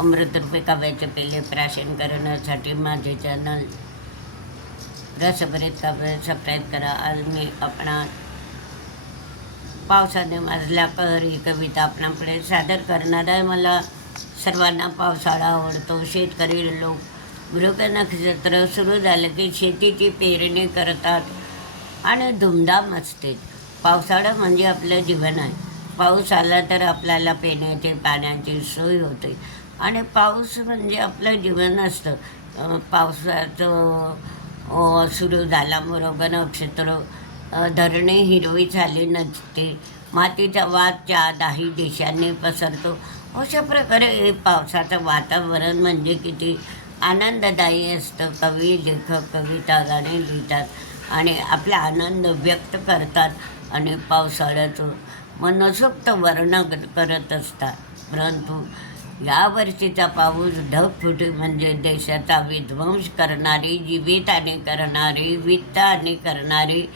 अमृतरूपी काव्याचे पहिले प्राशन करण्यासाठी माझे चॅनल रसभरीत काव्य सबस्क्राईब करा आज मी आपणा पावसाने माजला कर ही कविता आपणापुढे सादर करणार आहे. मला सर्वांना पावसाळा आवडतो. शेतकरी लोक मृग नक्षत्र सुरू झालं की शेतीची पेरणी करतात आणि धुमधाम असते. पावसाळा म्हणजे आपलं जीवन आहे. पाऊस आला तर आपल्याला पिण्याची पाण्याची सोय होते. आणि पाऊस म्हणजे आपलं जीवन असतं. पावसाचं सुरू झाला मृग नक्षत्र धरणे हिरवी झाली नसते. मातीचा वाद चार दाही देशांनी पसरतो अशा प्रकारे हे पावसाचं वातावरण म्हणजे किती आनंददायी असतं. कवी लेखक कविता गाणे लिहितात आणि आपला आनंद व्यक्त करतात आणि पावसाळ्याचं मनसोक्त वर्णन करत असतात. परंतु यावर्षीचा पाऊस ढगफुटी म्हणजे देशाचा विध्वंस करणारी जीवितहानी करणारी वित्तहानी करणारी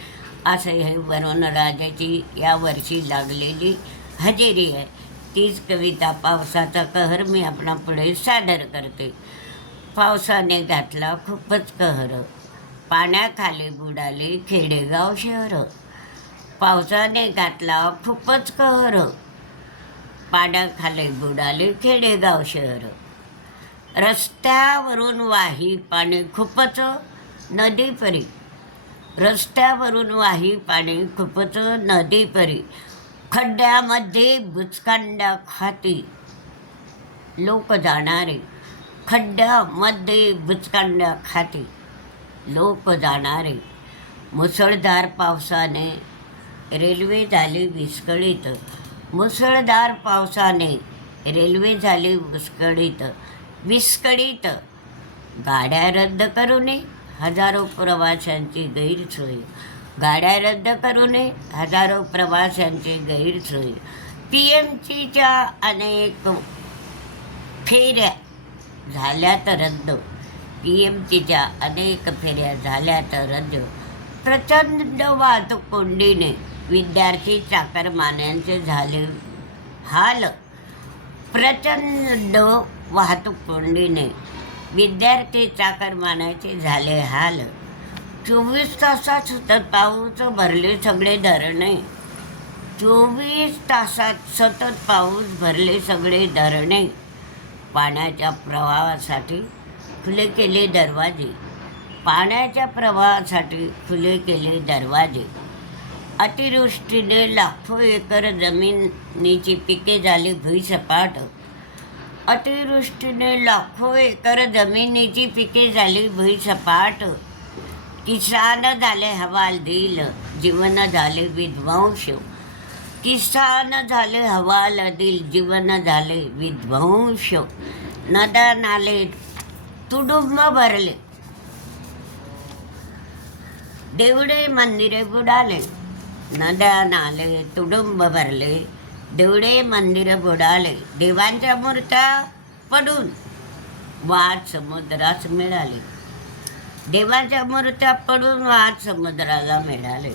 असं हे वरुणराजाची यावर्षी लागलेली हजेरी आहे. तीच कविता पावसाचा कहर मी आपणापुढे सादर करते. पावसाने घातला खूपच कहर. पाण्याखाली बुडाले खेडेगाव शहर. पावसाने घातला खूपच कहर. पाण्याखाली बुडाले खेडेगाव शहर. रस्त्यावरून वाही पाणी खूपच नदीपरी. रस्त्यावरून वाही पाणी खूपच नदीपरी. खड्ड्यामध्ये बुचकांड्या खाती. लोक जाणारे. खड्ड्यामध्ये बुचकांड्या खाती. लोक जाणारे. मुसळधार पावसाने रेल्वे झाली विस्कळीत. मुसळधार पावसाने रेल्वे झाली विस्कळीत. विस्कळीत. गाड्या रद्द करू नये हजारो प्रवाशांची गैरसोय. गाड्या रद्द करू नये हजारो प्रवाशांची गैरसोय. पी एम सीच्या अनेक फेऱ्या झाल्यात रद्द. पी एम सीच्या अनेक फेऱ्या झाल्यात रद्द. प्रचंड वाहतूक कोंडीने विद्यार्थी चाकरमान्यांचे झाले हाल. प्रचंड वाहतूक कोंडीने विद्यार्थी चाकरमान्याचे झाले हाल. चोवीस तासात सतत पाऊस भरले सगळे धरणे. चोवीस तासात सतत पाऊस भरले सगळे धरणे. पाण्याच्या प्रवाहासाठी खुले केले दरवाजे. पाण्याच्या प्रवाहासाठी खुले केले दरवाजे. अतिवृष्टीने लाखो एकर जमिनीची पिके झाली भुईसपाट. अतिवृष्टीने लाखो एकर जमिनीची पिके झाली भुईसपाट. किसान झाले हवालदिल जीवन झाले विध्वंस. किसान झाले हवालदिल जीवन झाले विध्वंस. नदा नाले तुडुंब भरले. देवडे मंदिरे बुडाले. नद्या नाले तुडुंब भरले देवडे मंदिर बुडाले देवांच्या मूर्त्या पडून वाद समुद्रास मिळाले देवाच्या मूर्त्या पडून वाद समुद्राला मिळाले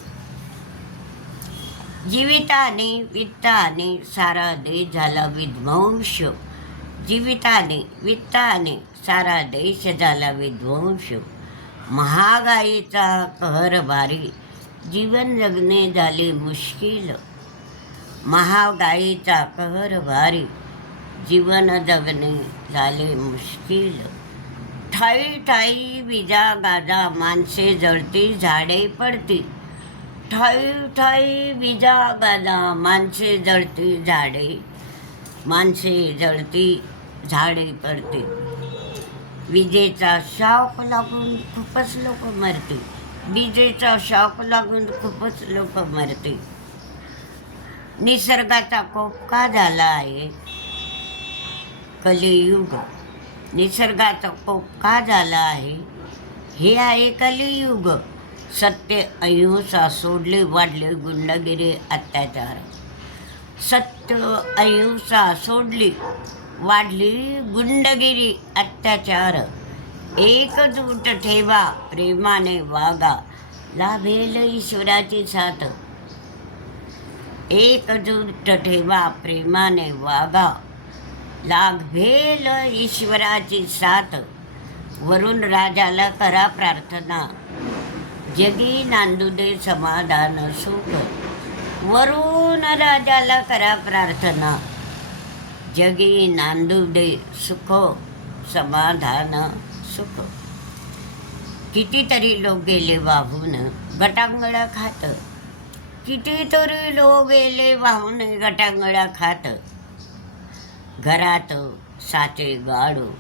जीविताने वित्ताने सारा देश झाला विध्वंस जीविताने वित्ताने सारा देश झाला विध्वंस महागाईचा कहर भारी जीवन जगणे झाले मुश्किल. महागाईचा कहर भारी. जीवन जगणे झाले मुश्किल. ठाई ठाई विजा गाजा माणसे जळती झाडे पडती. ठाई ठाई विजा गाजा माणसे जळती झाडे माणसे जळती झाडे पडते. विजेचा शॉक लागून खूपच लोक मरते विजेचा शॉक लागून खूपच लोक मरते निसर्गाचा कोप का झाला आहे? कलियुग निसर्गाचा कोप का झाला आहे? हे आहे कलियुग. सत्य अहिंसा सोडले वाढले गुंडगिरी अत्याचार. सत्य अहिंसा सोडली वाढली गुंडगिरी अत्याचार. एकजूट ठेवा प्रेमाने वागा. लाभेल ईश्वराची साथ. एकजूट ठेवा प्रेमाने वागा. लाभेल ईश्वराची साथ. वरून राजाला करा प्रार्थना. जगी नांदू दे समाधान सुख. वरून राजाला करा प्रार्थना. जगी नांदू दे सुख समाधान सुख. कितीतरी लोक गेले वाहून गटांगळा खात. कितीतरी लोक गेले वाहून गटांगळा खात. घरात साचे गाडो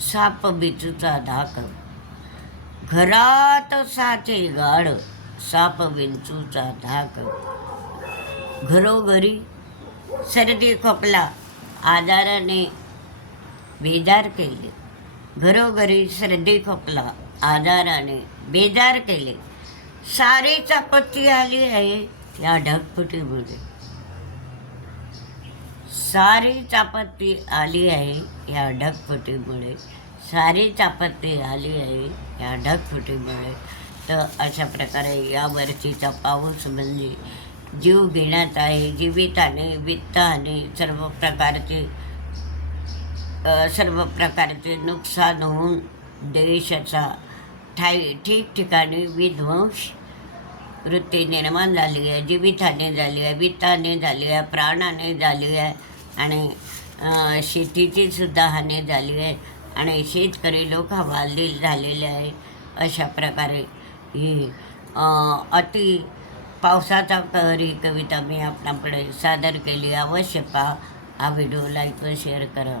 साप बिचूचा धाक. घरात साचे गाड साप विंचूचा धाक. घरोघरी सर्दी खोकला आजाराने बेजार केले. घरोघरी सर्दी खोकला आजाराने बेजार केले. सारीच आपत्ती आली आहे या ढगफुटीमुळे सारीच आपत्ती आली आहे या ढगफुटीमुळे सारीच आपत्ती आली आहे या ढगफुटीमुळे तर अशा प्रकारे यावरतीचा पाऊस म्हणजे जीव घेण्यात आहे जीविताने वित्ताने सर्व प्रकारचे सर्व प्रकारचे नुकसान होऊन देशाचा ठाई ठिकठिकाणी विध्वंस वृत्ती निर्माण झाली आहे. जीविताने झाली आहे वित्ताने झाली आहे प्राणाने झाली आहे आणि शेतीचीसुद्धा शेतीची सुद्धा हानी झाली आहे आणि शेतकरी लोक हवालदिल झालेले आहे अशा प्रकारे ही अति पावसाचा कहर ही कविता मी आपणाकडे सादर केली. अवश्य पहा. हा व्हिडिओ लाईक व शेअर करा.